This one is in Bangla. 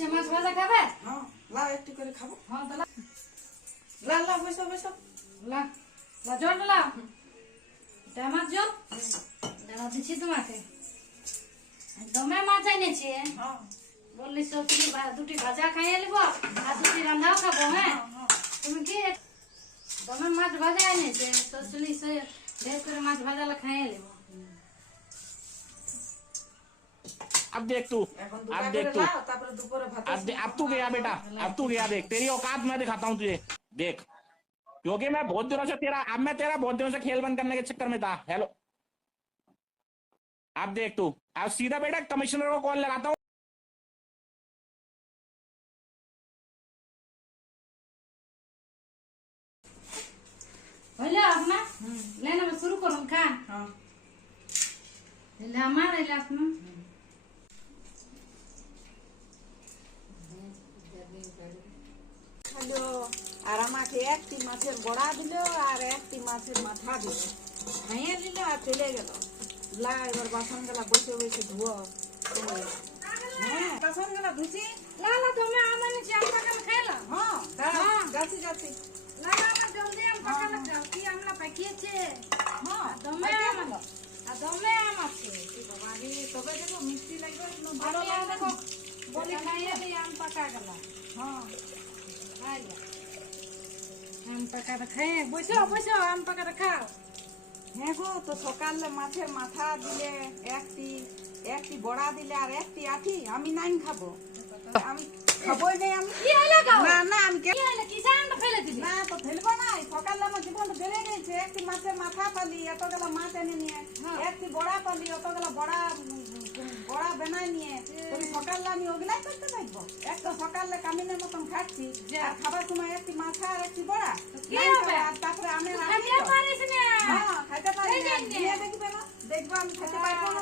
হয়েছে মাছ ভাজা খাবে? হ্যাঁ লাও একটু করে খাবো। হ্যাঁ তাহলে লা লা বসো বসো। লা লা জল ঢালা। এটা আমার জল ঢালা দিচ্ছি তোমাকে। দমে মাছ এনেছি। হ্যাঁ বললি সবজি দুটি ভাজা খাইয়ে নেব আর দুটি রান্নাও খাবো। হ্যাঁ তুমি কি দমে মাছ ভাজা এনেছে সসলি সে ঢের করে মাছ ভাজা খাইয়ে নেব। अब देख तू, এখন अब দুটা देख করে तू, লাও তারপরে দুপুরে ভাত। अब तू गया बेटा, अब तू गया। देख तेरी औकात मैं दिखाता हूँ तुझे, देख। क्योंकि मैं बहुत दिनों से तेरा बहुत दिनों से खेल बंद करने के चक्कर में था। हेलो, अब देख तू, अब सीधा बेटा कमिश्नर को कॉल लगाता हूँ। হইলো আপনা লেনা শুরু করুন খান। হ্যাঁ এলে আমার এলে আপনা হ্যালো। আর আমাকে একটি মাছের বড়া দিল আর একটি মাছের মাথা দিল, খাইয়ে নিল আর চলে গেল। লা এবার বাসন গেলা বসে বসে ধুয়ো। হ্যাঁ বাসন গেলা ধুছি। লালা তুমি আমানে চাল পাকাল খাইলা? হ্যাঁ দাঁড়াও, যাচ্ছি যাচ্ছি। লালা আমার জলদি আম পাকাল খাও কি আমলা পাকিয়েছে। হ্যাঁ দমে আম আর দমে আম আছে। বাবা রে, তবে দেখো মিষ্টি লাগবে একদম ভালো আমি আর লাগবে। দেখো বলি খাইয়ে দিই আম পাকা গেল। হ্যাঁ আইলা আম পাকাটা খাই বসো বসো আম পাকাটা খাও। হ্যাঁ গো, তো সকালে মাছের মাথা দিলে একটি, একটি বড়া দিলে আর একটি আঠি, আমি নাই খাবো। আমি খাবোই নাই আমি। কি হইলো গো? না না আমি কি হইলো কি জান ফেলে দিবি? না তো ফেলবো না। সকালে আমার জীবনটা বেড়ে গেছে। একটি মাছের মাথা পালি, এতগুলা মাছ এনে নিয়ে, একটি বড়া পালি, অতগুলা বড়া বড়া বানাই নিয়ে, তুমি সকালে আমি ওগুলাই করতে পারবো? একটা সকালে কামিনের মতন খাচ্ছি আর খাবার সময় একটি মাথা আর একটি বড়া কি নাই হবে? খাবো। আর তারপরে আমি খাইতে পারিস না। হ্যাঁ খাইতে পারি এই না। জন্যে। দিয়ে দেখবে না, দেখবো আমি খেতে পারবো না।